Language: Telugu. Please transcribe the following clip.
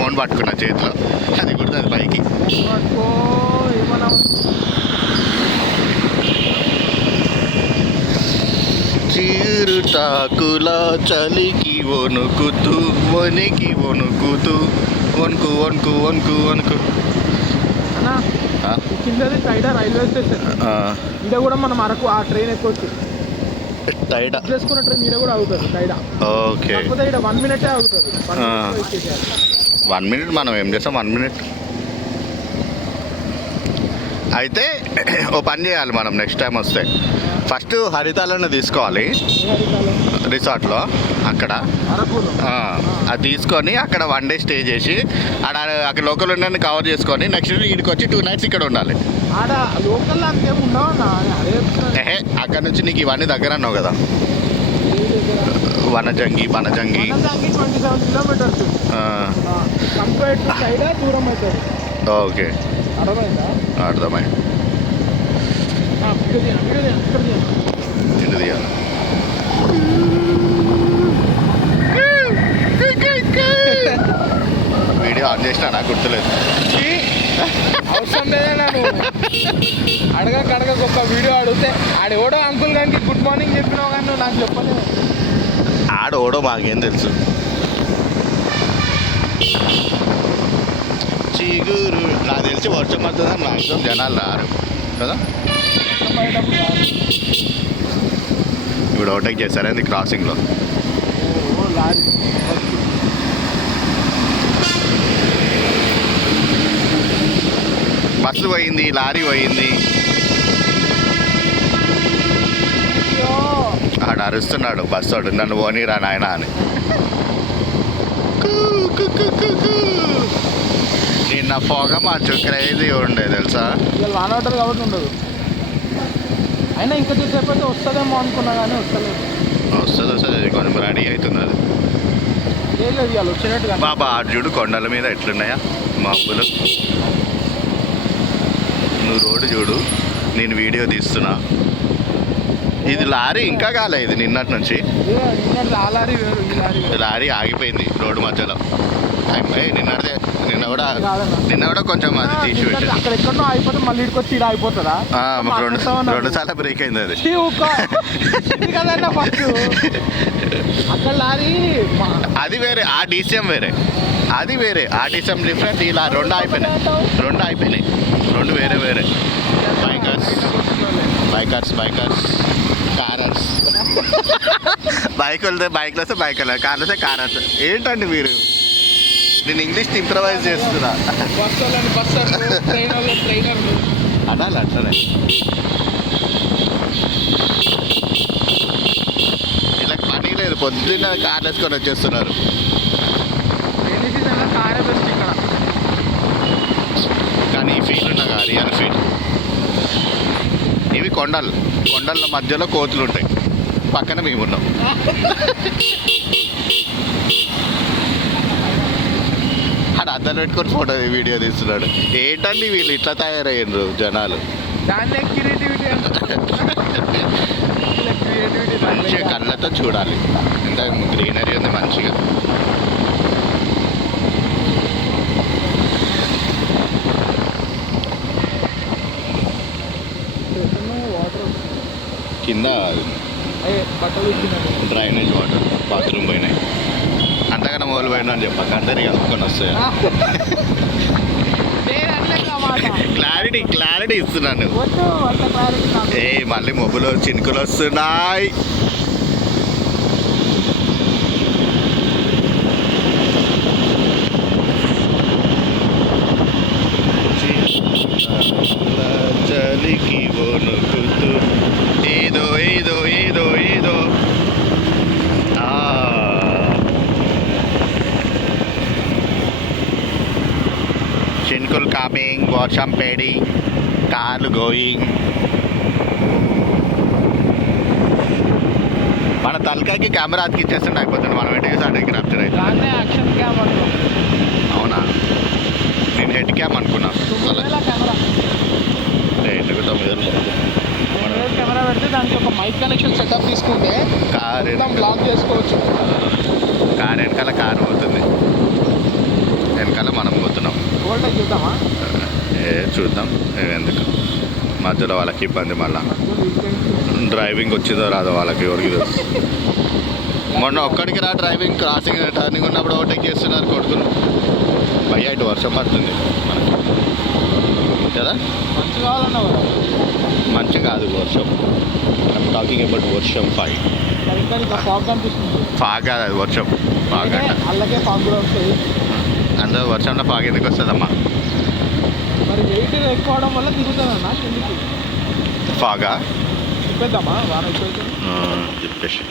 ఫోన్ పట్టుకున్నా చేతిలో, అది కుడుతుంది పైకి. చీరుటాకులా చలికి వణుకుతూ వణికి వణుకుతూ వణుకు వణుకు వణుకు వణుకు. కిందది టైడా రైల్వే స్టేషన్. ఇక్కడ కూడా మనం అరకు ఆ ట్రైన్ ఎక్కొచ్చు. టైడా చేసుకున్న ట్రైన్ మీద కూడా ఆగుతుంది టైడా. ఓకే, కాకపోతే ఇక్కడ 1 minute ఆగుతుంది. 1 minute. మనం ఏం చేస్తాం 1 minute. అయితే ఓ పని చేయాలి మనం నెక్స్ట్ టైం వస్తే. ఫస్ట్ హరితాలను తీసుకోవాలి రిసార్ట్లో అక్కడ. అది తీసుకొని అక్కడ 1 day స్టే చేసి అక్కడ లోకల్ ఉండని కవర్ చేసుకొని నెక్స్ట్ వీడికి వచ్చి 2 nights ఇక్కడ ఉండాలి. అక్కడ నుంచి నీకు ఇవన్నీ దగ్గర అన్నావు కదా, వనజంగి 27 kilometers. ఓకే, అర్థమై ఇంటి తీయాలి. వీడియో ఆన్ చేసినా నాకు గుర్తులేదు. అవసరం లేదా నాకు అడగక గొప్ప వీడియో అడిగితే ఆడెవడో అంకుల్ గారికి గుడ్ మార్నింగ్ చెప్పినావు కానీ నాకు చెప్పలేదు. ఆడోడో మాకేం తెలుసు. చిగురు నాకు తెలిసి వర్షం వస్తుందని మ్యాక్సిమం జనాలు రారు కదా. ఇప్పుడు ఓవర్టేక్ చేశారండి క్రాసింగ్లో. బస్సు పోయింది, లారీ పోయింది. ఆడు అరుస్తున్నాడు బస్సు వాడు, నన్ను పోనీరా నాయన అని. నిన్న పొగ మంచు క్రేజీ ఉండే తెలుసా. వాటర్ కాబట్టి ఉండదు. అయినా ఇంకా సేపు అయితే వస్తుందేమో అనుకున్నా కానీ వస్తుంది కొంచెం రెడీ అవుతుంది. అది వచ్చినట్టుగా బాబా అర్జుడు కొండల మీద ఎట్లున్నాయా మబ్బులు. నువ్వు రోడ్డు చూడు, నేను వీడియో తీస్తున్నా. ఇది లారీ ఇంకా కాలే, ఇది నిన్నటి నుంచి. లారీ ఆగిపోయింది రోడ్డు మధ్యలో. నిన్న కూడా కొంచెం అది తీసి అయిపోతుంది. మళ్ళీ ఇక్కడికి వచ్చి అయిపోతుందా? 2 సార్లు బ్రేక్ అయింది అది. అక్కడ లారీ అది వేరే, ఆ డీసీఎం వేరే, అది వేరే. ఆ డీసీఎం డిఫరెంట్, ఇలా 2 అయిపోయినాయి. 2 వేరే వేరే. Bikers cars. బైకులు వస్తే బైకులు, కార్లు వస్తే కార్స్. ఏంటండి మీరు? నేను ఇంగ్లీష్ ఇంప్రవైజ్ చేస్తున్నా. అనాలి అట్లనే. ఇలా పని లేదు, పొద్దున్న కార్లు వేసుకొని వచ్చేస్తున్నారు. కానీ ఈ ఫీల్ ఉన్న కాదు, రియల్ ఫీల్. ఇవి కొండల మధ్యలో కోతులు ఉంటాయి, పక్కన మేము ఉన్నాం. ఆడ అద్దలు పెట్టుకొని ఫోటో వీడియో తీస్తున్నాడు. ఏంటండి వీళ్ళు ఇట్లా తయారయ్యారు జనాలు. మంచిగా కళ్ళతో చూడాలి, ఎంత గ్రీనరీ ఉంది మంచిగా. కింద డ్రైనేజ్ వాటర్ బాత్రూమ్ పోయినాయి. అంతకన్నా మొదలు పోయినా అని చెప్పాక అందరికీ కలుపుకొని వస్తాయి. క్లారిటీ ఇస్తున్నాను. మళ్ళీ మొబైల్లో చినుకులు వస్తున్నాయి. చలికి వణుకుతూ ఏదో ఏదో ఏదో ఏదో. చినుకులు కమింగ్, వర్షం పేడి, కార్లు గోయింగ్. మన తలకాయకి కెమెరా అతికిచ్చేస్తుండే అయిపోతుంది. మనం ఎటు చేసి అడిగి క్యాప్చర్ అవుతుంది. అవునా, నేను హెడ్ క్యామ్ అనుకున్నా. 9,000 కెమెరా పెడితే దానికి ఒక మైక్ కనెక్షన్ సెటప్ తీసుకుంటే కార్ బ్లాక్ చేసుకోవచ్చు. కార్ వెనకాల కారు పోతుంది. వెనకాల మనం పోతున్నాం. ఓల్టేజ్ చూద్దామా? చూద్దాం ఎందుకు మధ్యలో వాళ్ళకి ఇబ్బంది. మళ్ళీ డ్రైవింగ్ వచ్చిందో రాదో వాళ్ళకి ఎవరికి తెలుసు. మొన్న ఒక్కడికి రా డ్రైవింగ్, క్రాసింగ్ టర్నింగ్ ఉన్నప్పుడు ఓవర్టేక్ చేస్తున్నారు కొడుకును. భయ్యా ఇటు వర్షం పడుతుంది మనకి కదా. మంచి కావాలన్నావు కదా. మంచి కాదు వర్షం. ఐమ్ టాకింగ్ అబౌట్ వర్షం ఫాగ్. ఇంకా నీకు ఫాగ్ కనిపిస్తుంది. ఫాగ్ కాదు అది వర్షం. ఫాగ్ అంట. అల్లకే ఫాగ్ కూడా వస్తుంది. అందులో వర్షంలో ఫాగ్ ఎందుకు వస్తుందమ్మా? మరి వెయిట్ ఎక్కువ అవడం వల్ల దిగుతుందన్నా కిందికి. ఫాగా తిప్పేద్దామా? వాన ఎక్కువ చెప్పేసి